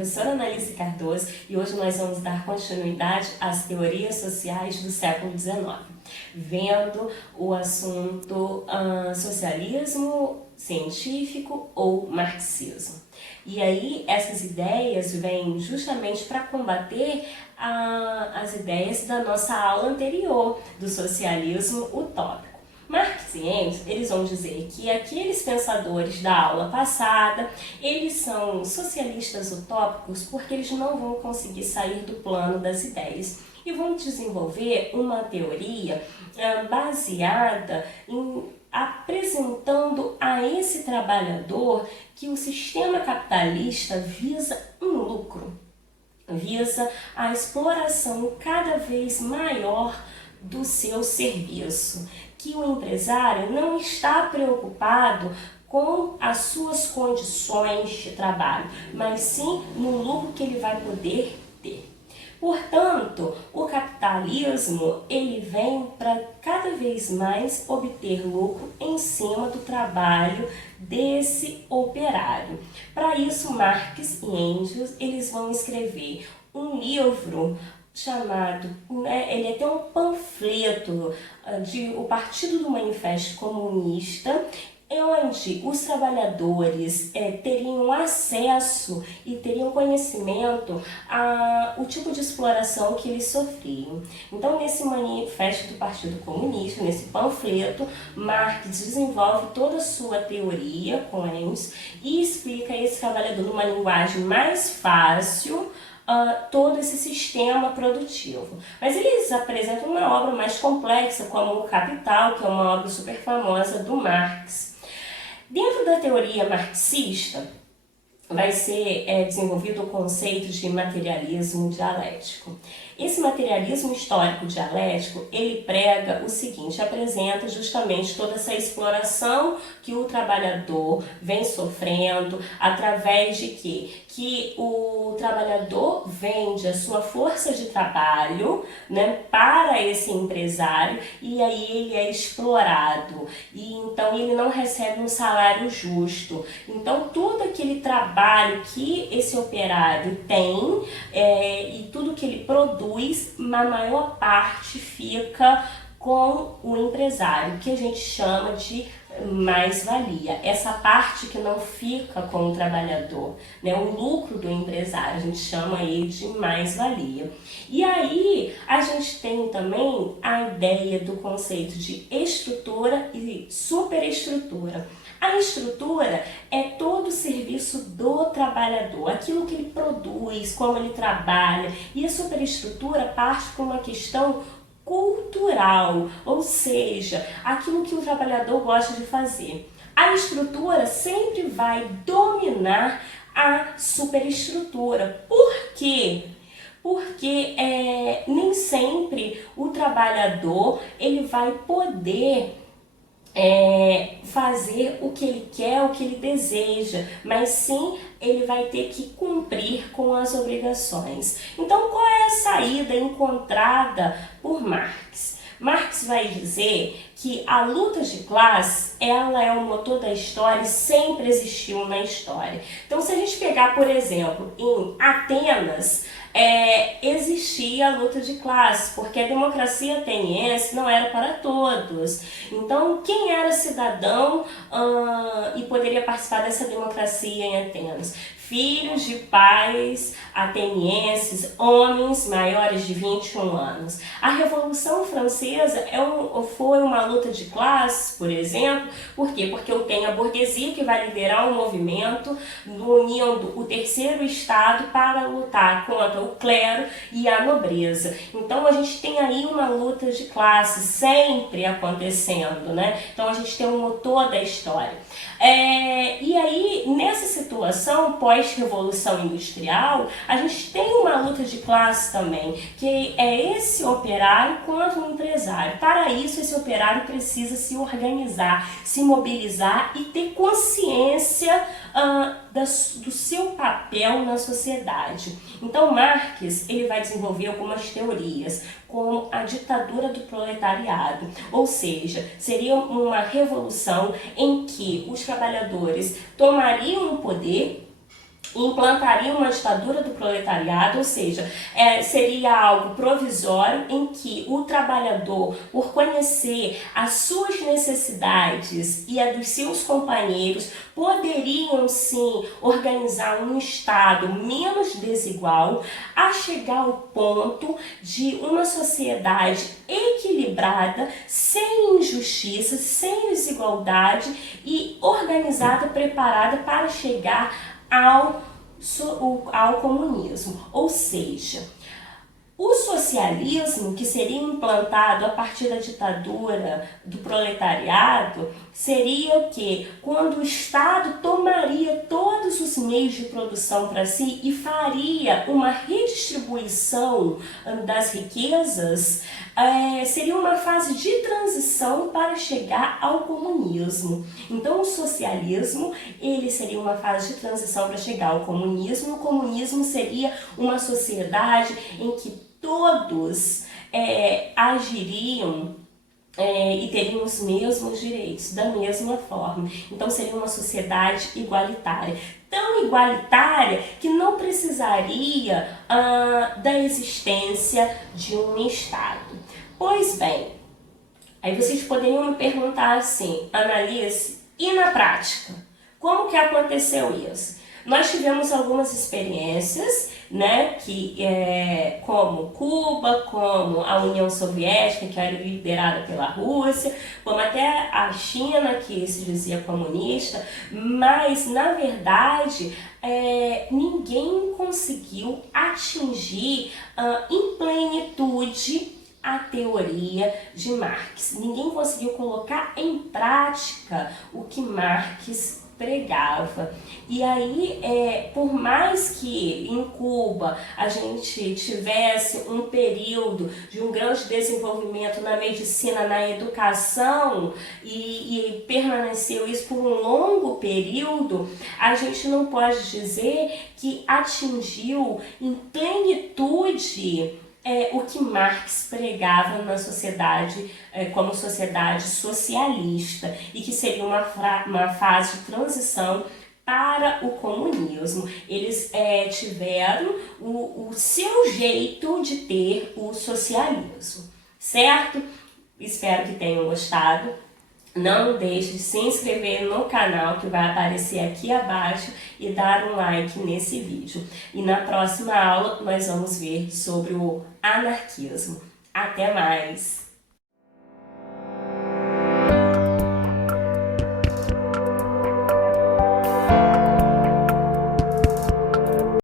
professora Analice Cardoso e hoje nós vamos dar continuidade às teorias sociais do século XIX, vendo o assunto socialismo científico ou marxismo. E aí essas ideias vêm justamente para combater as ideias da nossa aula anterior do socialismo utópico. Marx e Engels, eles vão dizer que aqueles pensadores da aula passada, eles são socialistas utópicos porque eles não vão conseguir sair do plano das ideias e vão desenvolver uma teoria baseada em apresentando a esse trabalhador que o sistema capitalista visa um lucro, visa a exploração cada vez maior do seu serviço, que o empresário não está preocupado com as suas condições de trabalho, mas sim no lucro que ele vai poder ter. Portanto, o capitalismo ele vem para cada vez mais obter lucro em cima do trabalho desse operário. Para isso, Marx e Engels eles vão escrever um livro chamado, ele é até um panfleto de o Partido do Manifesto Comunista, onde os trabalhadores teriam acesso e teriam conhecimento ao tipo de exploração que eles sofriam. Então, nesse manifesto do Partido Comunista, nesse panfleto, Marx desenvolve toda a sua teoria com Engels e explica a esse trabalhador numa linguagem mais fácil todo esse sistema produtivo. Mas eles apresentam uma obra mais complexa, como o Capital, que é uma obra super famosa do Marx. Dentro da teoria marxista, vai ser desenvolvido o conceito de materialismo dialético. Esse materialismo histórico dialético, ele prega o seguinte, apresenta justamente toda essa exploração que o trabalhador vem sofrendo, através de quê? Que o trabalhador vende a sua força de trabalho, né, para esse empresário e aí ele é explorado e então ele não recebe um salário justo. Então todo aquele trabalho que esse operário tem e tudo que ele produz, a maior parte fica com o empresário, que a gente chama de mais-valia. Essa parte que não fica com o trabalhador, né? O lucro do empresário, a gente chama ele de mais-valia. E aí a gente tem também a ideia do conceito de estrutura e superestrutura. A estrutura é todo o serviço do trabalhador, aquilo que ele produz, como ele trabalha, e a superestrutura parte com uma questão cultural, ou seja, aquilo que o trabalhador gosta de fazer. A estrutura sempre vai dominar a superestrutura. Por quê? Porque nem sempre o trabalhador ele vai poder fazer o que ele quer, o que ele deseja, mas sim ele vai ter que cumprir com as obrigações. Então, qual é a saída encontrada por Marx? Marx vai dizer que a luta de classe, ela é o motor da história e sempre existiu na história. Então, se a gente pegar, por exemplo, em Atenas, existia a luta de classe, porque a democracia ateniense não era para todos. Então, quem era cidadão e poderia participar dessa democracia em Atenas? Filhos de pais atenienses, homens maiores de 21 anos. A Revolução Francesa foi uma luta de classes, por exemplo. Por quê? Porque eu tenho a burguesia que vai liderar um movimento unindo o terceiro estado para lutar contra o clero e a nobreza. Então a gente tem aí uma luta de classes sempre acontecendo, né? Então a gente tem um motor da história. E aí, nessa situação pós-revolução industrial, a gente tem uma luta de classe também, que é esse operário contra o empresário. Para isso, esse operário precisa se organizar, se mobilizar e ter consciência do seu papel na sociedade. Então, Marx ele vai desenvolver algumas teorias, como a ditadura do proletariado, ou seja, seria uma revolução em que os trabalhadores tomariam o poder implantaria uma ditadura do proletariado, ou seja, seria algo provisório em que o trabalhador, por conhecer as suas necessidades e a dos seus companheiros, poderiam sim organizar um Estado menos desigual, a chegar ao ponto de uma sociedade equilibrada, sem injustiça, sem desigualdade e organizada, preparada para chegar ao comunismo. Ou seja, o socialismo, que seria implantado a partir da ditadura do proletariado, seria o quê? Quando o Estado tomaria todos os meios de produção para si e faria uma redistribuição das riquezas, seria uma fase de transição para chegar ao comunismo. Então, o socialismo, ele seria uma fase de transição para chegar ao comunismo. O comunismo seria uma sociedade em que todos agiriam e teriam os mesmos direitos, da mesma forma. Então seria uma sociedade igualitária. Tão igualitária que não precisaria da existência de um Estado. Pois bem, aí vocês poderiam me perguntar assim, Annalise, e na prática? Como que aconteceu isso? Nós tivemos algumas experiências, né, como Cuba, como a União Soviética, que era liderada pela Rússia, como até a China, que se dizia comunista, mas, na verdade, ninguém conseguiu atingir em plenitude a teoria de Marx. Ninguém conseguiu colocar em prática o que Marx pregava. E aí, por mais que em Cuba a gente tivesse um período de um grande desenvolvimento na medicina, na educação, e permaneceu isso por um longo período, a gente não pode dizer que atingiu em plenitude o que Marx pregava na sociedade, como sociedade socialista, e que seria uma fase de transição para o comunismo. Eles tiveram o seu jeito de ter o socialismo, certo? Espero que tenham gostado. Não deixe de se inscrever no canal que vai aparecer aqui abaixo e dar um like nesse vídeo. E na próxima aula nós vamos ver sobre o anarquismo. Até mais!